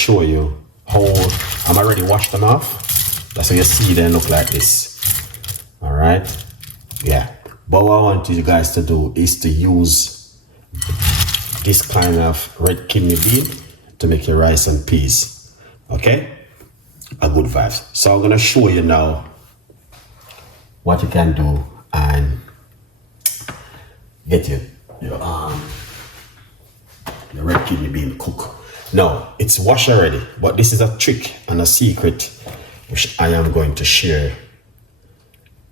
show you how I'm already washed them off. That's how you see them look like this. All right, yeah. But what I want you guys to do is to use this kind of red kidney bean to make your rice and peas. Okay, a good vibes. So I'm gonna show you now what you can do and get your red kidney bean cook. Now it's washed already, but this is a trick and a secret which I am going to share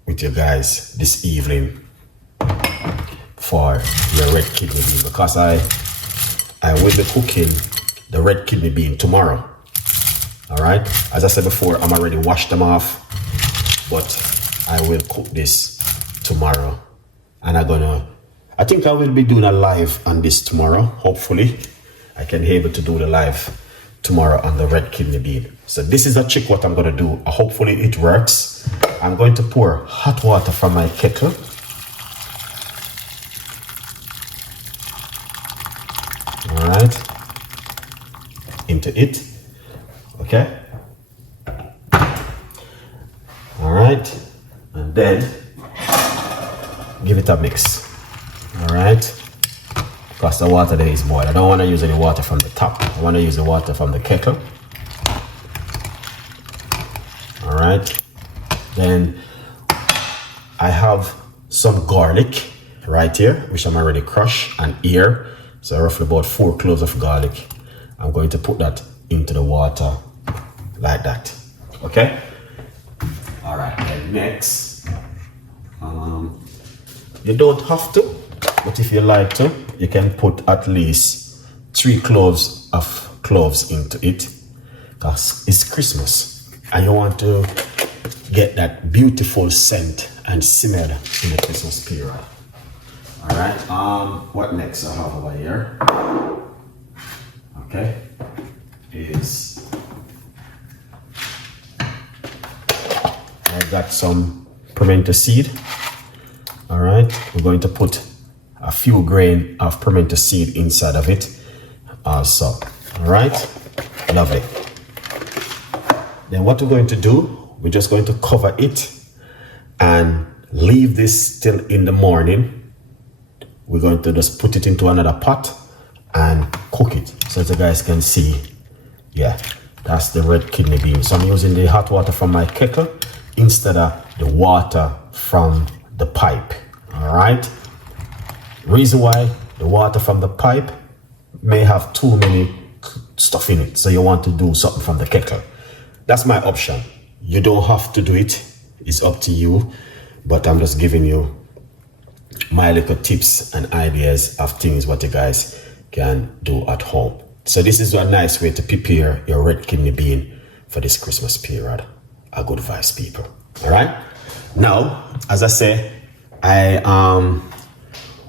with you guys this evening for your red kidney bean, because I will be cooking the red kidney bean tomorrow. All right, as I said before, I'm already washed them off, but I will cook this tomorrow, and I think I will be doing a live on this tomorrow. Hopefully I can be able to do the live tomorrow on the red kidney bean. So this is a trick what I'm going to do. Hopefully it works. I'm going to pour hot water from my kettle. All right, into it. Okay. All right, and then give it a mix. All right, because the water there is boiled. I don't want to use any water from the top. I want to use the water from the kettle. All right, then I have some garlic right here, which I'm already crushed, and here, so roughly about 4 cloves of garlic. I'm going to put that into the water like that. Okay. All right, then next, you don't have to, but if you like to, you can put at least 3 cloves of cloves into it, because it's Christmas and you want to get that beautiful scent and smell in the Christmas period. All right, what next I have over here, okay, is I got some pimento seed. All right, we're going to put a few grain of pimento seed inside of it also. All right, lovely. Then what we're going to do, we're just going to cover it and leave this till in the morning. We're going to just put it into another pot and cook it, so as you guys can see. Yeah, that's the red kidney bean. So I'm using the hot water from my kettle instead of the water from the pipe. All right, reason why the water from the pipe may have too many stuff in it, so you want to do something from the kettle. That's my option. You don't have to do it, it's up to you, but I'm just giving you my little tips and ideas of things what you guys can do at home. So this is a nice way to prepare your red kidney bean for this Christmas period. A good vibes, people. All right, now as I say, I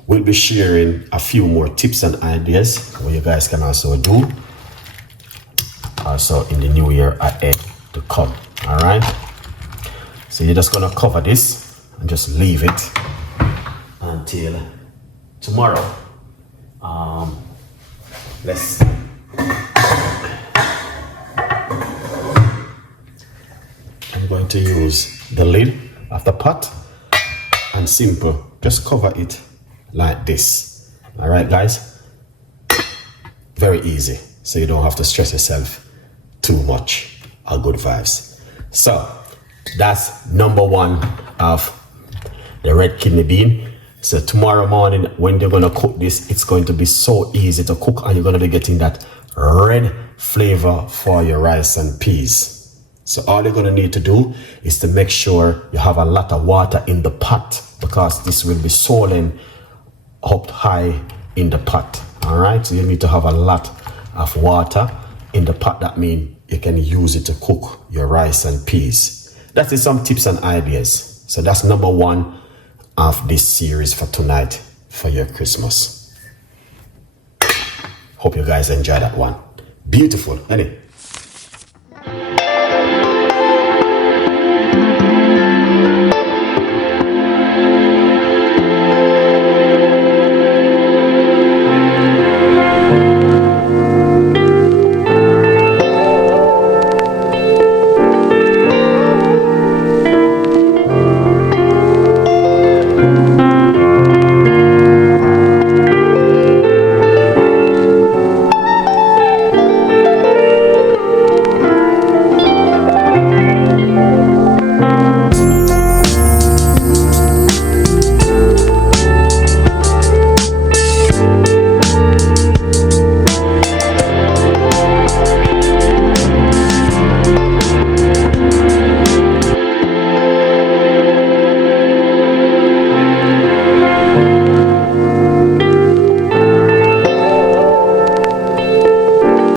will be sharing a few more tips and ideas what you guys can also do also in the new year ahead to come. All right, so you're just gonna cover this and just leave it until tomorrow. Let's see. I'm going to use the lid of the pot and simple, just cover it like this. All right, guys, very easy, so you don't have to stress yourself too much. All good vibes. So that's number 1 of the red kidney bean. So tomorrow morning when you're gonna cook this, it's going to be so easy to cook, and you're gonna be getting that red flavor for your rice and peas. So all you're gonna need to do is to make sure you have a lot of water in the pot, because this will be swollen up high in the pot. All right, so you need to have a lot of water in the pot. That means you can use it to cook your rice and peas. That is some tips and ideas. So that's number 1 of this series for tonight for your Christmas. Hope you guys enjoy that one. Beautiful, ain't it?